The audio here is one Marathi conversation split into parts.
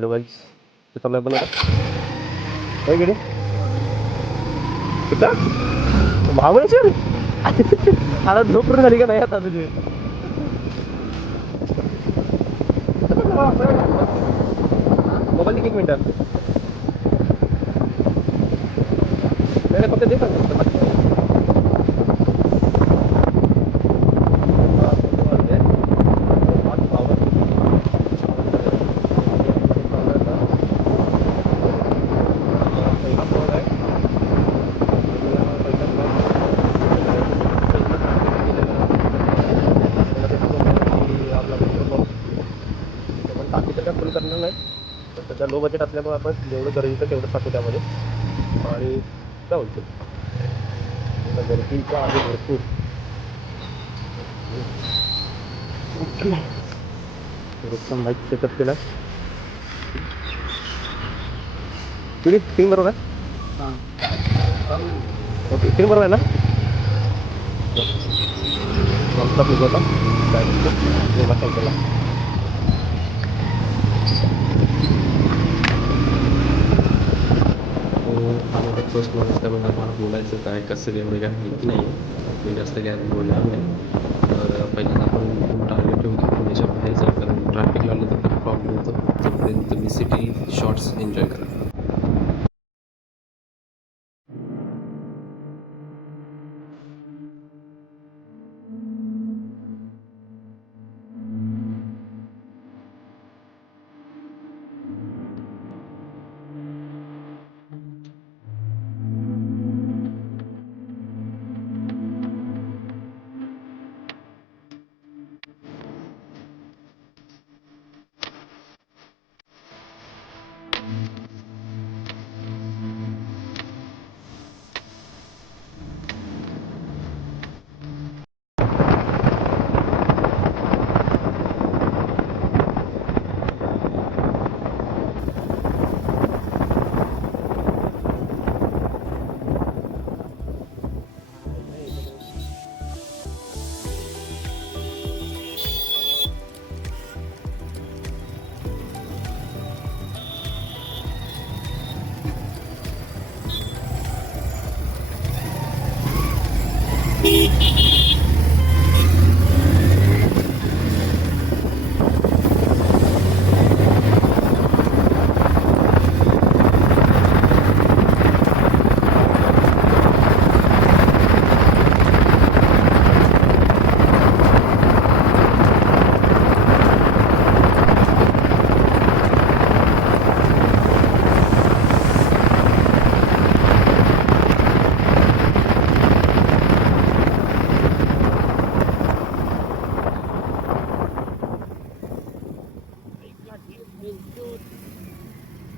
हॅलो गाईस, ते चालू आहे पण काय गेले कुठं भावनेश्वर आता झोप झाली का नाही आता तुझी मोबाईल एक मिनिट नाही फक्त ते फुल करणार नाही तर त्याच्या लो बजेट असल्यामुळे आपण जेवढं गरजेचं तेवढं टाकू त्यामध्ये आणि काय बोलतो गर्दीचा आहे भरपूर उत्तम बाईक सेटअप केला पिढी स्क्रीन बरोबर आहे ओके स्क्रीन बरोबर आहे ना होता काय केला फर्स्ट वन असल्यामुळे आम्हाला बोलायचं काय कसं एवढं काय माहिती नाही मी जास्त काय बोलणार नाही तर पहिल्यांदा आपण टार्गेट ठेवू की पुण्याच्या बाहेर जा कारण ट्रॅफिक लागलं तर खूप प्रॉब्लेम होतो तोपर्यंत तुम्ही सिटी शॉर्ट्स एन्जॉय करा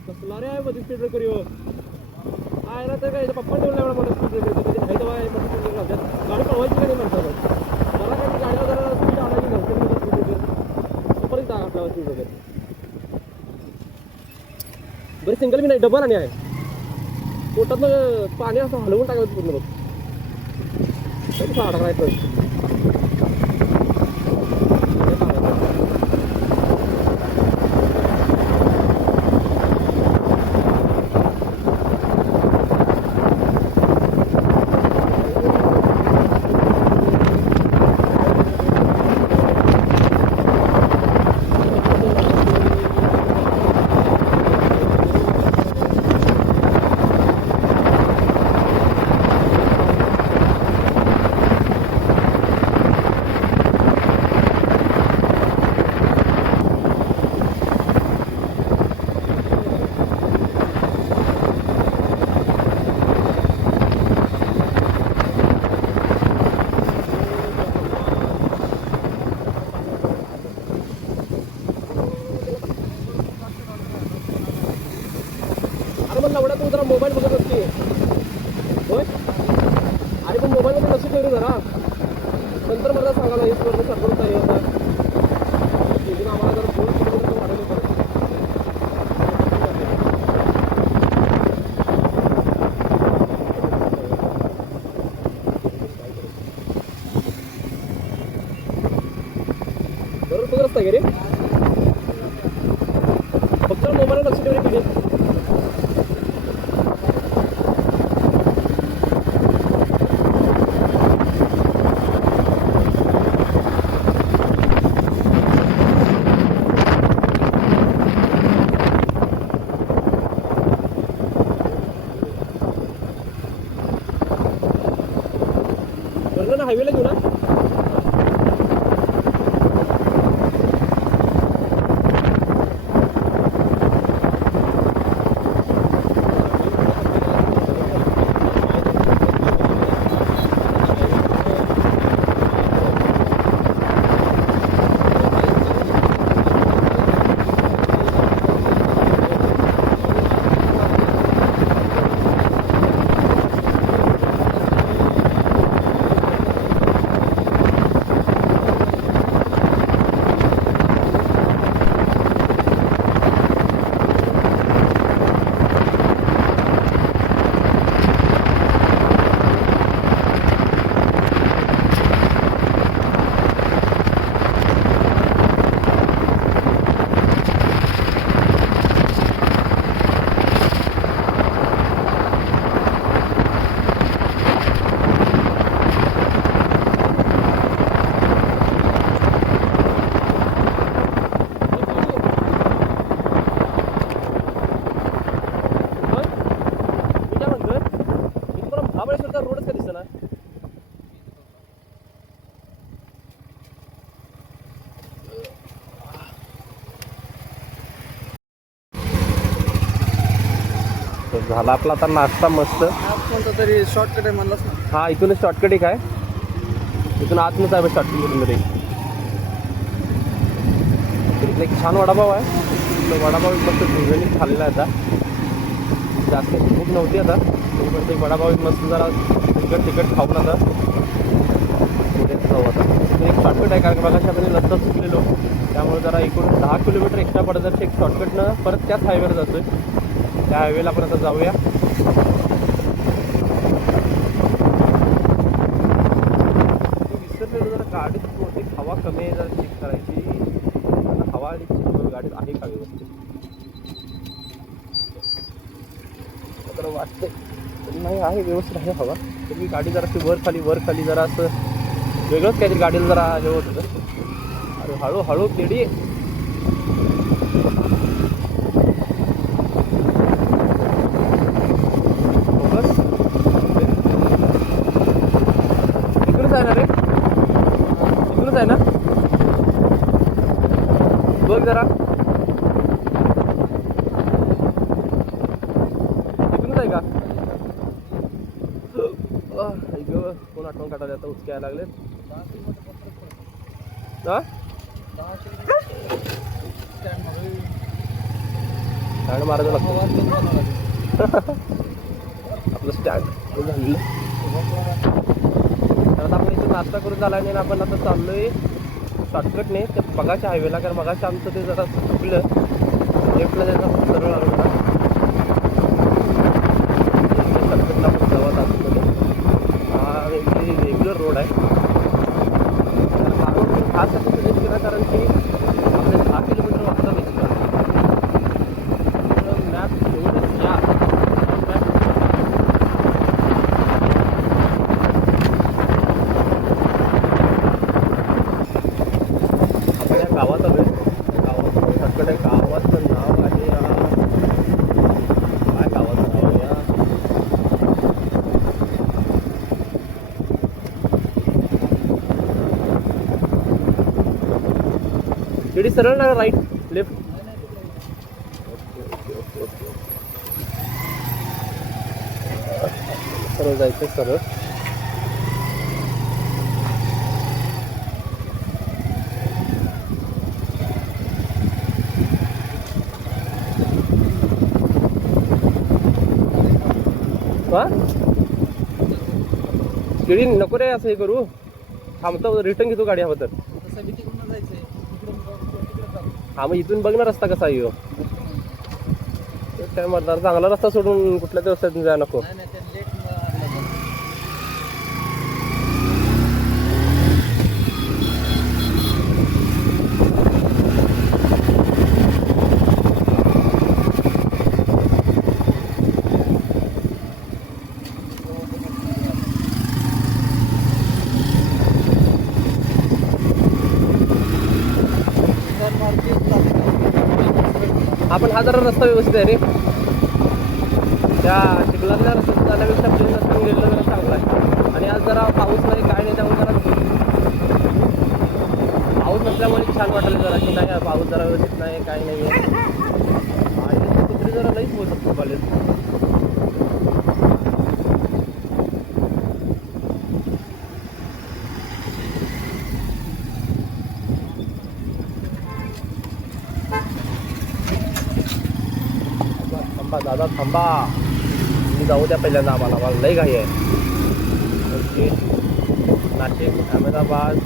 कसला रे आहे मध्ये स्पीड ब्रेकर येऊ आहे ना तर काय पप्पा बोलला एवढा मोठा स्पीड ब्रेकर कधी नाही तर मोठा स्पीड ब्रेकर गाडी पळवायची का नाही म्हणतात मला काही गाडीवर जरा स्पीड आणायची नव्हती स्पीड ब्रेकर तोपर्यंत आपल्यावर स्पीड ब्रेकर बरं सिंगल बी नाही डबल आणि आहे पोटातलं पाणी असं हलवून टाकायचं पूर्ण बघ कसं अडकायचं एवढा तू जरा मोबाईल बघत असते होय अरे पण मोबाईलमध्ये लक्ष ठेवले जरा नंतर मला सांगायला हे स्पर्धा सरकार तयारी होता तिथून आम्हाला जर फोन किलोमीटर वाढवलं बरोबर तो रस्ता गे रे फक्त मोबाईल झाला आपला आता नाश्ता मस्त. कोणता तरी शॉर्टकट आहे म्हणलास ना. हा इथूनच शॉर्टकट एक आहे, इथून आतमच आहे शॉर्टकटमध्ये. इथला एक छान वडापाव आहे. तो वडापाव मस्त झुणझणीत खाल्लेला आहे. आता जास्त भूक नव्हती, आता पण ते वडापाव मस्त जरा तिखट खाऊन आता जाऊ. आता एक शॉर्टकट आहे, कारण की बघा आपण लत्ता चुकलेलो, त्यामुळे जरा एकूण 10 किलोमीटर एक्स्ट्रा पडत एक शॉर्टकटनं परत त्याच हायवेवर जातोय. त्या हायवेला आपण आता जाऊया. विसरलेलो जरा गाडीत बहुतेक हवा कमी आहे, जरा चेक करायची. आता हवा आणि गाडीत आहे का व्यवस्थित तर वाटतं नाही आहे, व्यवस्थित आहे हवा. तर मी गाडी जरा वर खाली जरा असं वेगळंच काहीतरी गाडीला जरा हे होत होतं. अरे हळूहळू केडी बस इकडूनच आहे ना रे, इकडूनच आहे ना, बघ जरा इकडूनच आहे का. कोण आठवण काढायला आता उचके यायला लागले. स्टँड मारायचं लागतं आपलं स्टँड झालेलं. तर आपण इथं नाश्ता करून झाला नाही, आपण आता चाललोय शॉर्टकटने त्या मगाच्या हायवेला. कारण मगाच्या आमचं ते जरा चुकलं, लेफ्टला जायचं सरळ लागलं होता. शॉर्टकटला आपण जावा आतमध्ये. हा रेग्युलर रोड आहे. हा रोड खास असं सजेस्ट केला कारण की आपल्या 10 किलोमीटर वाजता निघतो. मॅप एवढं घ्या आपण या गावात आलोय. गावात शॉर्टकट आहे. गावाचं नाव आहे काय गावाचं नाव आहे या इकडे सरळ ना राईट लेफ्ट. सरळ जायचं सरळ. हा केळी नको रे असं हे करू. थांबतो रिटर्न घेतो गाडी हवं तर. हा मग इथून बघ ना रस्ता कसा आहे. काय म्हणणार चांगला रस्ता सोडून कुठल्या व्यवस्थेतून जायला नको. आपण हा जरा रस्ता व्यवस्थित आहे रे. त्या चिखलातल्या रस्त्यात जाण्यापेक्षा प्लेन रस्त्याने गेलेला जरा चांगला आहे. आणि आज जरा पाऊस नाही काय नाही, त्यामुळे जरा पाऊस नसल्यामुळे छान वाटायला जरा की नाही पाऊस जरा व्यवस्थित नाही काय नाही आहे. आणि कुत्री जरा नाहीच होऊ शकतो कॉलेज. दादा थांबा, मी जाऊ द्या पहिल्यांदा आम्हाला लई घाई आहे. ओके नाशिक अहमदाबाद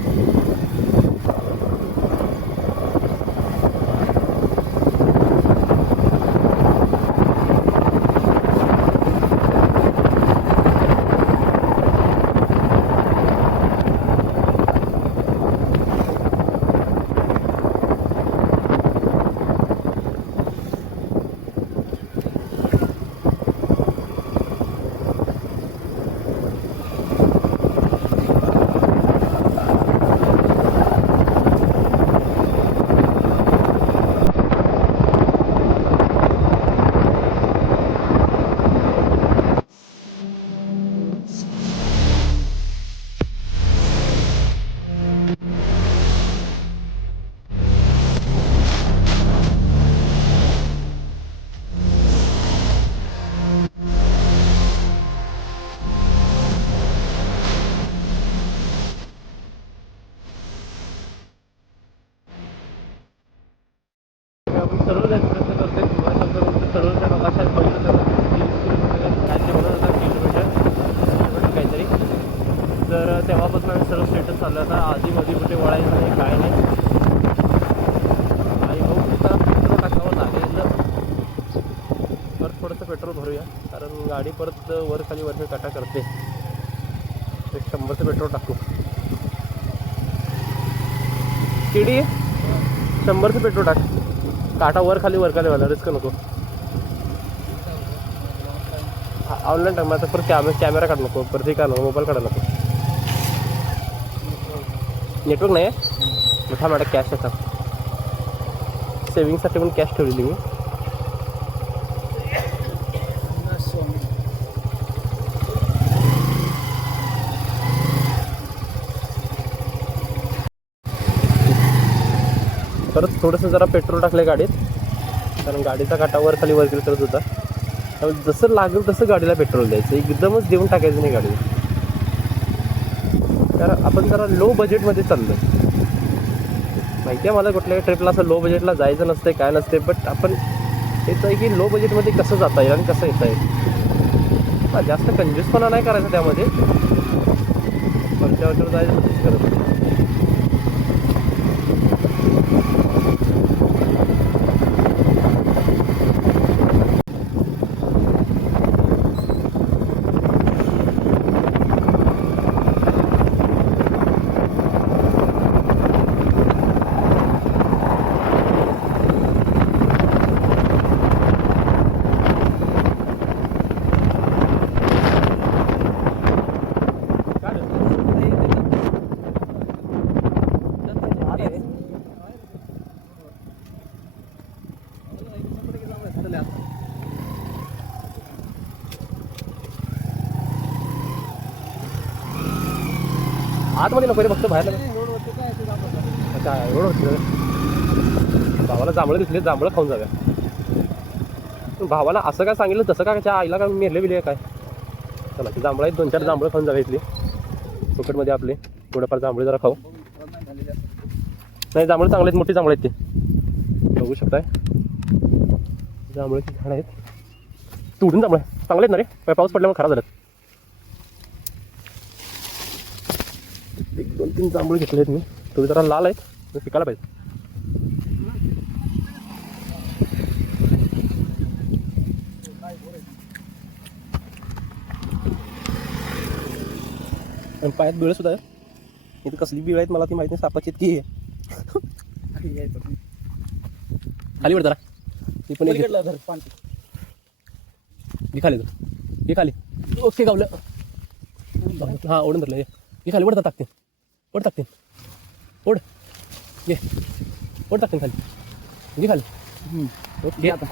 आपल्याला आधीमध्ये कुठे वळायचं नाही काय नाही आणि मग तिथं पेट्रोल टाकावं लागेल. परत थोडंसं पेट्रोल भरूया कारण गाडी परत वर खाली काटा करते. एक 100चं पेट्रोल टाकू. शिडी 100चं पेट्रोल टाक. काटा वर खाली व्हायला रिस्क नको. ऑनलाईन टाक. आता परत कॅमेरा काढ नको. परत हे काढ नको. मोबाईल काढा नको. नेटवर्क नाही आहे. मोठा माझा कॅश आहे. सेविंगसाठी पण कॅश ठेवलेली मी. परत थोडंसं जरा पेट्रोल टाकलं गाडीत कारण गाडीचा काटा वर खाली करत होता. त्यामुळे जसं लागेल तसं गाडीला पेट्रोल द्यायचं. एकदमच देऊन टाकायचं नाही गाडीला. तर आपण जरा लो बजेटमध्ये चाललो. माहिती आहे मला कुठल्याही ट्रिपला असं लो बजेटला जायचं नसते काय नसते. बट आपण हेच आहे की लो बजेटमध्ये कसं जाता येईल आणि कसं येता येईल. हां जास्त कंजूसपणा नाही करायचं त्यामध्ये. वरच्या वरच्यावर जायचं तसंच करत. आतमध्ये नको रे फक्त बाहेर नका. अच्छा रोड होती. भावाला जांभळं दिसले. जांभळं खाऊन जाव्या. भावाला असं काय सांगितलं तसं काय त्या आईला काय मेरले बिले काय. चला ते जांभळं आहेत. 2-4 जांभळं खाऊन जाव्या इथली फुकटमध्ये आपले. थोडंफार जांभळे जरा खाऊ. नाही जांभळं चांगले आहेत. मोठी जांभळं आहेत ते बघू शकताय. जांभळाची झाडं आहेत. तोडून जांभळं चांगले आहेत ना रे. काय पाऊस पडल्यामुळे खराब झालं. 1-2-3 जांभळं घेतले आहेत मी. तुम्ही जरा लाल आहेत पिकायला पाहिजे. आणि पायात बिळ सुद्धा आहे. इथे कसली बिळ आहेत मला ती माहिती नाही. सापाची की खाली वर जरा. ती पण ही खाली हे खाली. ओके गावलं. हां ओढून धरलं. हे खाली ओढता टाकते. ओढ टाकते. ओढ ये ओढ टाकते खाली. घे खाली. ओके आता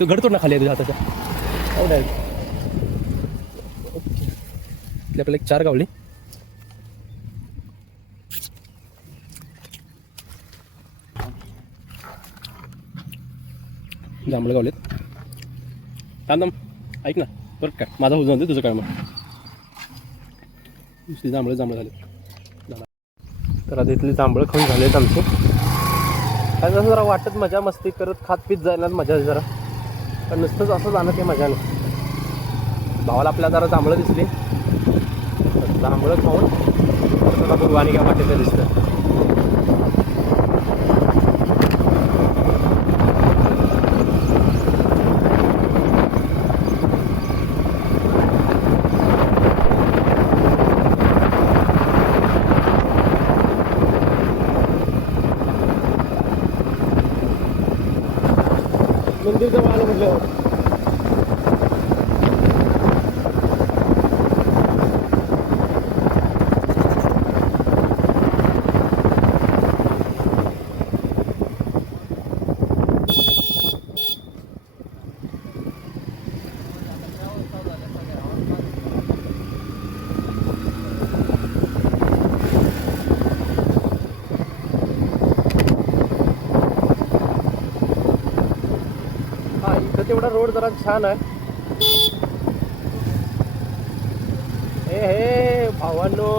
तू घड तोड ना खाली आहे तुझ्या हाताच्या. ओढ डायरेक्ट. ओके आपल्याला एक 4 गावली. जांभळं गावलेत. थांब ऐक ना. बरं काय माझा होऊन जाते तुझं काय मग. नुसती जांभळं झाले. तर आता इथली जांभळं खाऊन झालेत आमचे. काय जसं जरा वाटत मजा मस्ती करत खात पीत जायला मजा जरा. पण नुसतंच असं जाणं ते मजा नाही. भावाला आपल्या जरा जांभळं दिसली. जांभळं खाऊन परत आपण वाणी काय वाटेचं दिसतं. मंदिर जवळ आलं म्हटल्यावर तेवढा रोड जरा छान आहे. हे भावांनो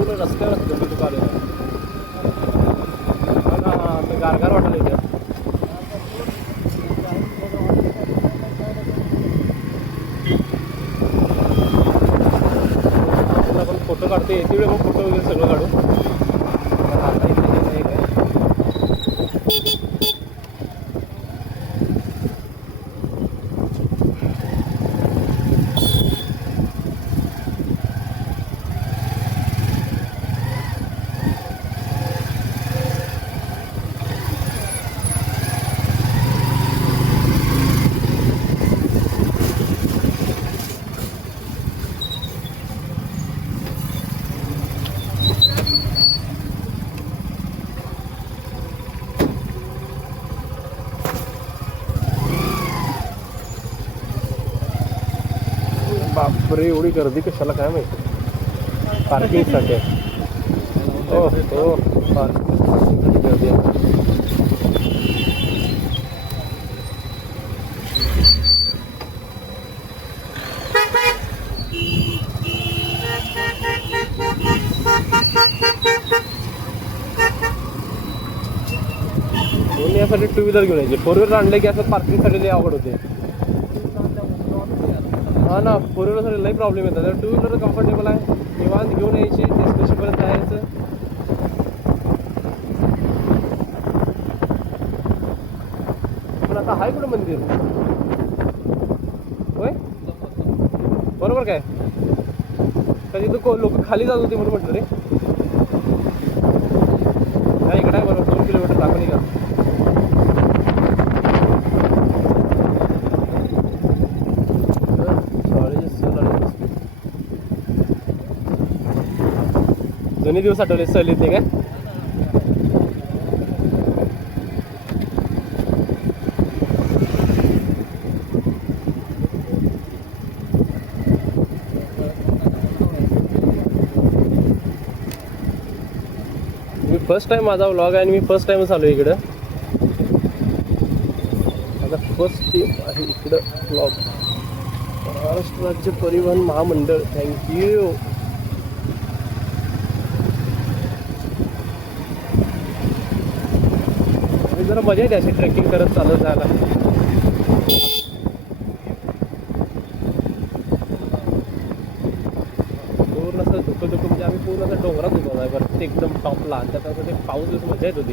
पूर्ण रस्त्यावर धुकं आलेलं आहे. हा ते गारगार वाटायला इथे. आपण फोटो काढते येते वेळ मग फोटो वगैरे सगळं काढू. आता इथे नाही काय बापरे एवढी गर्दी कशाला काय माहिती. पार्किंगसाठी हो हो पार्किंगसाठी गर्दी आहे. म्हणून यासाठी टू व्हीलर घेऊन यायचे. फोर व्हीलर आणले की असं पार्किंगसाठी लई अवघड होते. हा ना फोर व्हीलरसाठी लई प्रॉब्लेम येतात. तर टू व्हीलर कम्फर्टेबल आहे. निवांत घेऊन यायची डेस्टिनेशनपर्यंत जायचं. पण आता आहे कुठं मंदिर होय बरोबर काय कधी तू लोक खाली जात होती म्हणून म्हटलं रे. काय इकडे आहे बरोबर 2 किलोमीटर दाखवली का. जुने दिवस आठवले सहल येते काय. मी फर्स्ट टाइम माझा व्लॉग आहे आणि मी फर्स्ट टाइमच आलो इकडं. माझा फर्स्ट टाइम आहे इकडं व्लॉग. महाराष्ट्र राज्य परिवहन महामंडळ थँक्यू. जरा मजा येते अशी ट्रेकिंग करत चालत जायला. पूर्ण असं धुकं म्हणजे आम्ही पूर्ण असं डोंगरात होतो ना वरती एकदम टॉपला. आणि त्यात असं ते पाऊस दिवस मजा येत होती.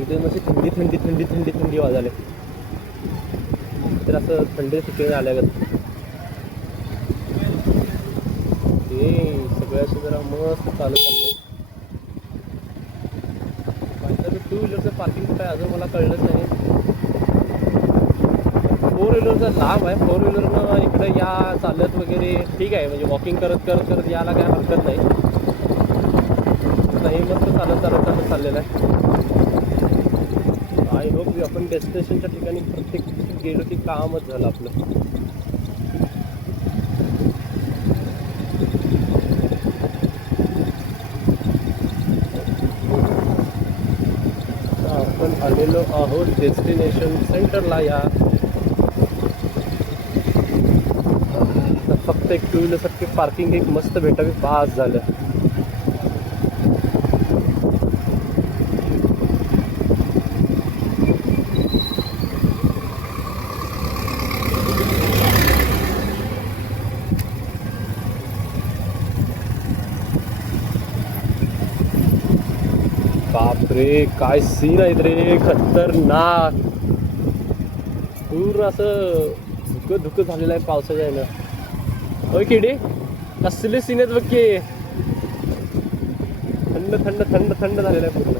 एकदम अशी थंडी थंडी थंडी थंडी थंडी वाजायला तर असं थंडी ठिकाणी आल्यागत. ते सगळ्या असे जरा मस्त चालत चाललं. टू व्हीलरचं पार्किंग कुठं आहे अजून मला कळलंच नाही. फोर व्हीलरचा लाभ आहे. फोर व्हीलरनं इकडं या चालत वगैरे ठीक आहे. म्हणजे वॉकिंग करत करत करत यायला काय हरकत नाही. नाही मस्त चालत चालत चालत चाललेलं आहे. आय होप आपण डेस्टिनेशनच्या ठिकाणी प्रत्येक गेलो की कामच झालं आपलं. आपण आलेलो आहोत डेस्टिनेशन सेंटरला. या फक्त एक टू व्हीलरसाठी पार्किंग एक मस्त भेटावी पास झालं. बापरे काय सीन आहेत रे खतरनाक. पूर्ण असं धुकं धुकं झालेलं आहे पावसाच्या यानं. होय किडी कसले सीन आहेत बघ की. थंड थंड थंड थंड झालेलं आहे पूर्ण.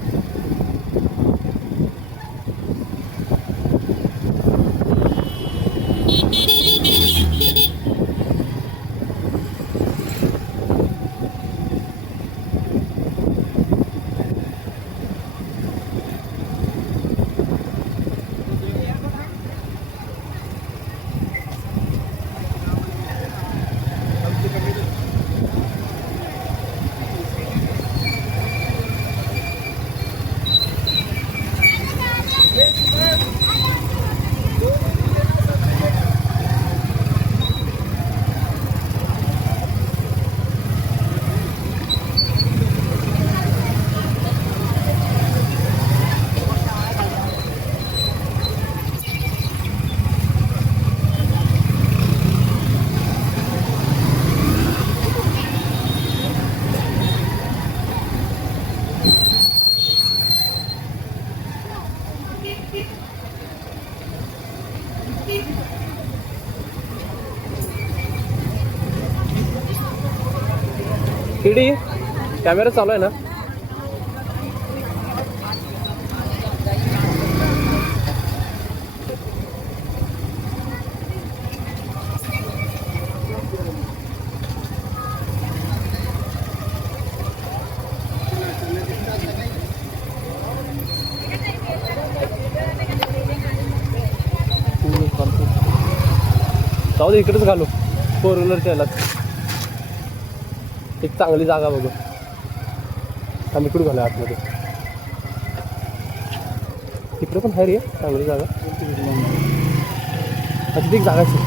किडी कॅमेरा चालू आहे ना? जाऊ दे इकडेच घालू 4 व्हीलरच्या याला. एक चांगली जागा बघू आम्ही इकडे घालू आतमध्ये. तिकडे पण आहे रे चांगली जागा. तिथे एक जागा आहे.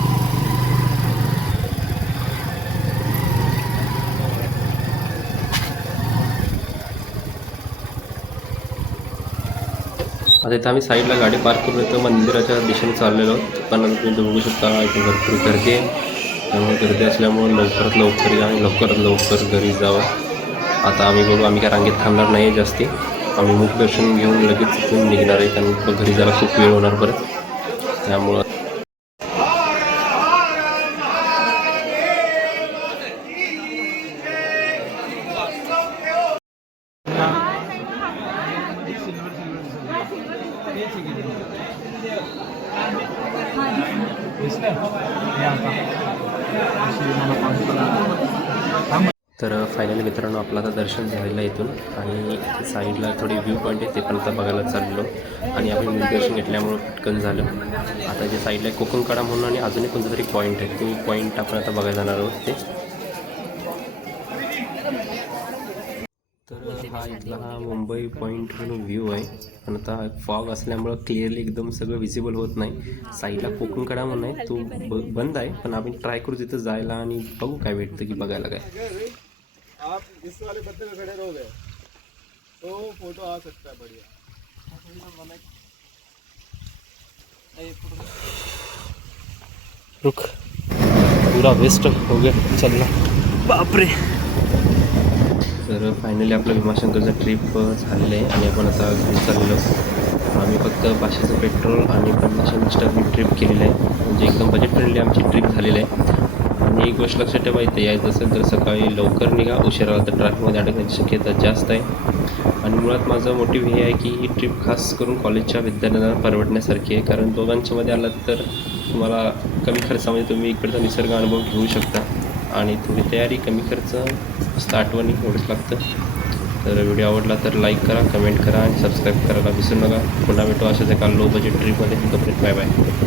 आता इथं आम्ही साईडला गाडी पार्क करून येतो मंदिराच्या दिशेने चाललेलो आहोत. पण तुम्ही बघू शकता इथे भरपूर गर्दी आहे. त्यामुळे गर्दी असल्यामुळे लवकरात लवकर या आणि लवकरात लवकर घरी जावं. आता आम्ही बघू, आम्ही काय रांगेत थांबणार नाही जास्ती. आम्ही मुखदर्शन घेऊन लगेच तिथून निघणार आहे, कारण घरी जायला खूप वेळ होणार परत. त्यामुळं तर फायनली मित्रांनो आपलं आता दर्शन झालेलं इथून. आणि साईडला थोडी व्ह्यू पॉईंट आहे, ते पण आता बघायला चाललो. आणि आम्ही दर्शन घेतल्यामुळं पटकन झालं. आता जे साईडला कोकणकडा म्हणून आणि अजून एक कोणतं तरी पॉईंट आहे, ते पॉईंट आपण आता बघायला जाणार आहोत. ते तर हा मुंबई पॉईंट म्हणून व्ह्यू आहे. पण आता फॉग असल्यामुळं क्लिअरली एकदम सगळं विजिबल होत नाही. साईडला कोकणकडा म्हणून आहे, तो बंद आहे. पण आम्ही ट्राय करू तिथं जायला आणि बघू काय भेटतं की बघायला काय. आप इस वाले पत्ते पे खड़े रहोगे तो फोटो आ सकता है बढ़िया. रुक पूरा वेस्ट हो गया चलना. बापरे. तर फायनली आपलं भीमाशंकरचं ट्रिप झालेलं आहे आणि आपण आता घरी चाललेलो. आम्ही फक्त 500चं पेट्रोल आणि 50 मिनिटांनी ट्रिप केलेलं आहे. म्हणजे एकदम बजेट फ्रेंडली आमची ट्रिप झालेली आहे. आणि एक गोष्ट लक्षात ठेवा, इथे यायचं असेल तर सकाळी लवकर निघा. उशिरा आला तर ट्रॅफिकमध्ये अडकण्याची शक्यता जास्त आहे. आणि मुळात माझं मोटिव्ह हे आहे की ही ट्रिप खास करून कॉलेजच्या विद्यार्थ्यांना परवडण्यासारखी आहे. कारण दोघांच्यामध्ये आलात तर तुम्हाला कमी खर्चामध्ये तुम्ही इकडचा निसर्ग अनुभव घेऊ शकता. आणि थोडी तयारी, कमी खर्च, मस्त आठवणी एवढंच लागतं. तर व्हिडिओ आवडला तर लाईक करा, कमेंट करा आणि सबस्क्राईब करायला विसरू नका. पुन्हा भेटू अशाच एका लो बजेट ट्रिपमध्ये. तोपर्यंत बाय बाय.